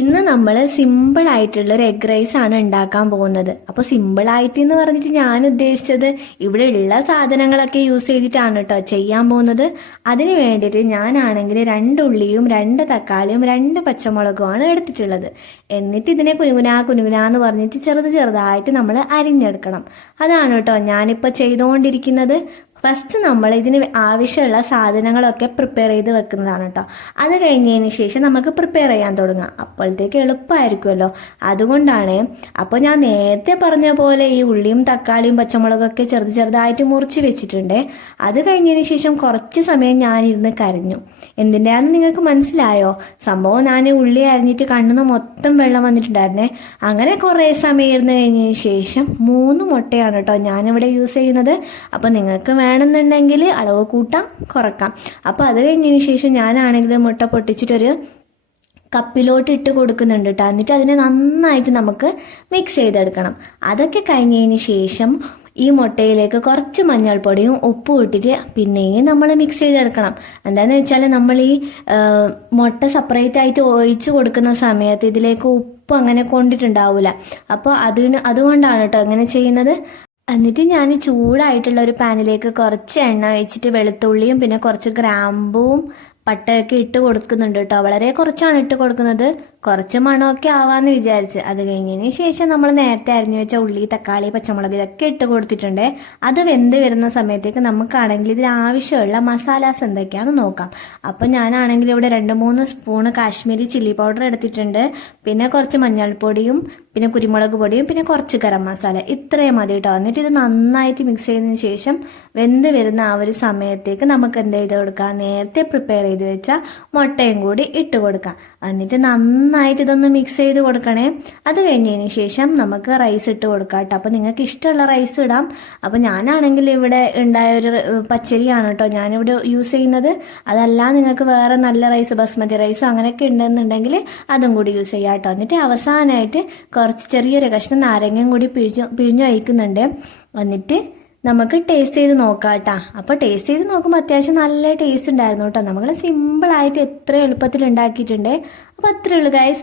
ഇന്ന് നമ്മൾ സിമ്പിളായിട്ടുള്ളൊരു എഗ് റൈസ് ആണ് ഉണ്ടാക്കാൻ പോകുന്നത്. അപ്പോൾ സിമ്പിളായിട്ട് എന്ന് പറഞ്ഞിട്ട് ഞാൻ ഉദ്ദേശിച്ചത് ഇവിടെ ഉള്ള സാധനങ്ങളൊക്കെ യൂസ് ചെയ്തിട്ടാണ് കേട്ടോ ചെയ്യാൻ പോകുന്നത്. അതിന് വേണ്ടിയിട്ട് ഞാനാണെങ്കിൽ 2 ഉള്ളിയും 2 തക്കാളിയും 2 പച്ചമുളകുമാണ് എടുത്തിട്ടുള്ളത്. എന്നിട്ട് ഇതിനെ കുനുകുനാന്ന് പറഞ്ഞിട്ട് ചെറുതായിട്ട് നമ്മൾ അരിഞ്ഞെടുക്കണം. അതാണ് കേട്ടോ ഞാനിപ്പോൾ ചെയ്തുകൊണ്ടിരിക്കുന്നത്. ഫസ്റ്റ് നമ്മൾ ഇതിന് ആവശ്യമുള്ള സാധനങ്ങളൊക്കെ പ്രിപ്പയർ ചെയ്ത് വെക്കുന്നതാണ് കേട്ടോ. അത് കഴിഞ്ഞതിന് ശേഷം നമുക്ക് പ്രിപ്പയർ ചെയ്യാൻ തുടങ്ങാം. അപ്പോഴത്തേക്ക് എളുപ്പമായിരിക്കുമല്ലോ, അതുകൊണ്ടാണ്. അപ്പോൾ ഞാൻ നേരത്തെ പറഞ്ഞ പോലെ ഈ ഉള്ളിയും തക്കാളിയും പച്ചമുളകൊക്കെ ചെറുതായിട്ട് മുറിച്ച് വെച്ചിട്ടുണ്ട്. അത് കഴിഞ്ഞതിന് ശേഷം കുറച്ച് സമയം ഞാനിരുന്ന് കരഞ്ഞു. എന്തിൻ്റെയാണെന്ന് നിങ്ങൾക്ക് മനസ്സിലായോ? സംഭവം ഞാൻ ഉള്ളി അരിഞ്ഞിട്ട് കണ്ണിന്ന് മൊത്തം വെള്ളം വന്നിട്ടുണ്ടായിരുന്നേ. അങ്ങനെ കുറേ സമയം ഇരുന്ന് കഴിഞ്ഞതിന് ശേഷം 3 മുട്ടയാണ് കേട്ടോ ഞാനിവിടെ യൂസ് ചെയ്യുന്നത്. അപ്പോൾ നിങ്ങൾക്ക് വേണമെന്നുണ്ടെങ്കിൽ അളവ് കൂട്ടാം കുറക്കാം. അപ്പോൾ അത് കഴിഞ്ഞതിന് ശേഷം ഞാനാണെങ്കിൽ മുട്ട പൊട്ടിച്ചിട്ടൊരു കപ്പിലോട്ട് ഇട്ട് കൊടുക്കുന്നുണ്ട് കേട്ടോ. എന്നിട്ട് അതിനെ നന്നായിട്ട് നമുക്ക് മിക്സ് ചെയ്തെടുക്കണം. അതൊക്കെ കഴിഞ്ഞതിന് ശേഷം ഈ മുട്ടയിലേക്ക് കുറച്ച് മഞ്ഞൾപ്പൊടിയും ഉപ്പും ഇട്ടിട്ട് പിന്നെയും നമ്മൾ മിക്സ് ചെയ്തെടുക്കണം. എന്താണെന്ന് വെച്ചാൽ നമ്മൾ ഈ മുട്ട സെപ്പറേറ്റ് ആയിട്ട് ഒഴിച്ച് കൊടുക്കുന്ന സമയത്ത് ഇതിലേക്ക് ഉപ്പ് അങ്ങനെ കൊണ്ടിട്ടുണ്ടാവില്ല. അപ്പോൾ അതുകൊണ്ടാണ് കേട്ടോ അങ്ങനെ ചെയ്യുന്നത്. എന്നിട്ട് ഞാൻ ചൂടായിട്ടുള്ള ഒരു പാനിലേക്ക് കുറച്ച് എണ്ണ ഒഴിച്ചിട്ട് വെളുത്തുള്ളിയും പിന്നെ കുറച്ച് ഗ്രാമ്പും പട്ടയൊക്കെ ഇട്ട് കൊടുക്കുന്നുണ്ട് കേട്ടോ. വളരെ കുറച്ചാണ് ഇട്ട് കൊടുക്കുന്നത്, കുറച്ച് മണമൊക്കെ ആവാമെന്ന് വിചാരിച്ച്. അത് കഴിഞ്ഞതിന് ശേഷം നമ്മൾ നേരത്തെ അരിഞ്ഞു വെച്ച ഉള്ളി തക്കാളി പച്ചമുളക് ഇതൊക്കെ ഇട്ട് കൊടുത്തിട്ടുണ്ട്. അത് വെന്ത് വരുന്ന സമയത്തേക്ക് നമുക്കാണെങ്കിൽ ഇതിന് ആവശ്യമുള്ള മസാലാസ് എന്തൊക്കെയാണെന്ന് നോക്കാം. അപ്പം ഞാനാണെങ്കിൽ ഇവിടെ 2-3 സ്പൂണ് കാശ്മീരി ചില്ലി പൗഡർ എടുത്തിട്ടുണ്ട്. പിന്നെ കുറച്ച് മഞ്ഞൾപ്പൊടിയും പിന്നെ കുരുമുളക് പൊടിയും പിന്നെ കുറച്ച് ഗരം മസാല, ഇത്രയും മതി കേട്ടോ. എന്നിട്ട് ഇത് നന്നായിട്ട് മിക്സ് ചെയ്തതിന് ശേഷം വെന്ത് വരുന്ന ആ ഒരു സമയത്തേക്ക് നമുക്ക് എന്ത് ചെയ്ത് കൊടുക്കാം, നേരത്തെ പ്രിപ്പയർ ചെയ്ത് വെച്ച മുട്ടയും കൂടി ഇട്ട് കൊടുക്കാം. എന്നിട്ട് നന്നായിട്ട് ഇതൊന്ന് മിക്സ് ചെയ്ത് കൊടുക്കണേ. അത് കഴിഞ്ഞതിന് ശേഷം നമുക്ക് റൈസ് ഇട്ട് കൊടുക്കാം കേട്ടോ. അപ്പോൾ നിങ്ങൾക്ക് ഇഷ്ടമുള്ള റൈസ് ഇടാം. അപ്പോൾ ഞാനാണെങ്കിൽ ഇവിടെ ഉണ്ടായ ഒരു പച്ചരിയാണ് കേട്ടോ ഞാനിവിടെ യൂസ് ചെയ്യുന്നത്. അതല്ല നിങ്ങൾക്ക് വേറെ നല്ല റൈസ് ബസ്മതി റൈസോ അങ്ങനെയൊക്കെ ഉണ്ടെന്നുണ്ടെങ്കിൽ അതും കൂടി യൂസ് ചെയ്യാം കേട്ടോ. എന്നിട്ട് അവസാനമായിട്ട് കുറച്ച് ചെറിയൊരു കഷ്ണം നാരങ്ങയും കൂടി പിഴിഞ്ഞ് ഒഴിക്കുന്നുണ്ട്. എന്നിട്ട് നമുക്ക് ടേസ്റ്റ് ചെയ്ത് നോക്കാം കേട്ടോ. അപ്പോൾ ടേസ്റ്റ് ചെയ്ത് നോക്കുമ്പോൾ അത്യാവശ്യം നല്ല ടേസ്റ്റ് ഉണ്ടായിരുന്നു കേട്ടോ. നമ്മൾ സിമ്പിളായിട്ട് എത്ര എളുപ്പത്തിൽ ഉണ്ടാക്കിയിട്ടുണ്ട്. അപ്പോൾ അത്രയേ ഉള്ളൂ ഗൈസ്.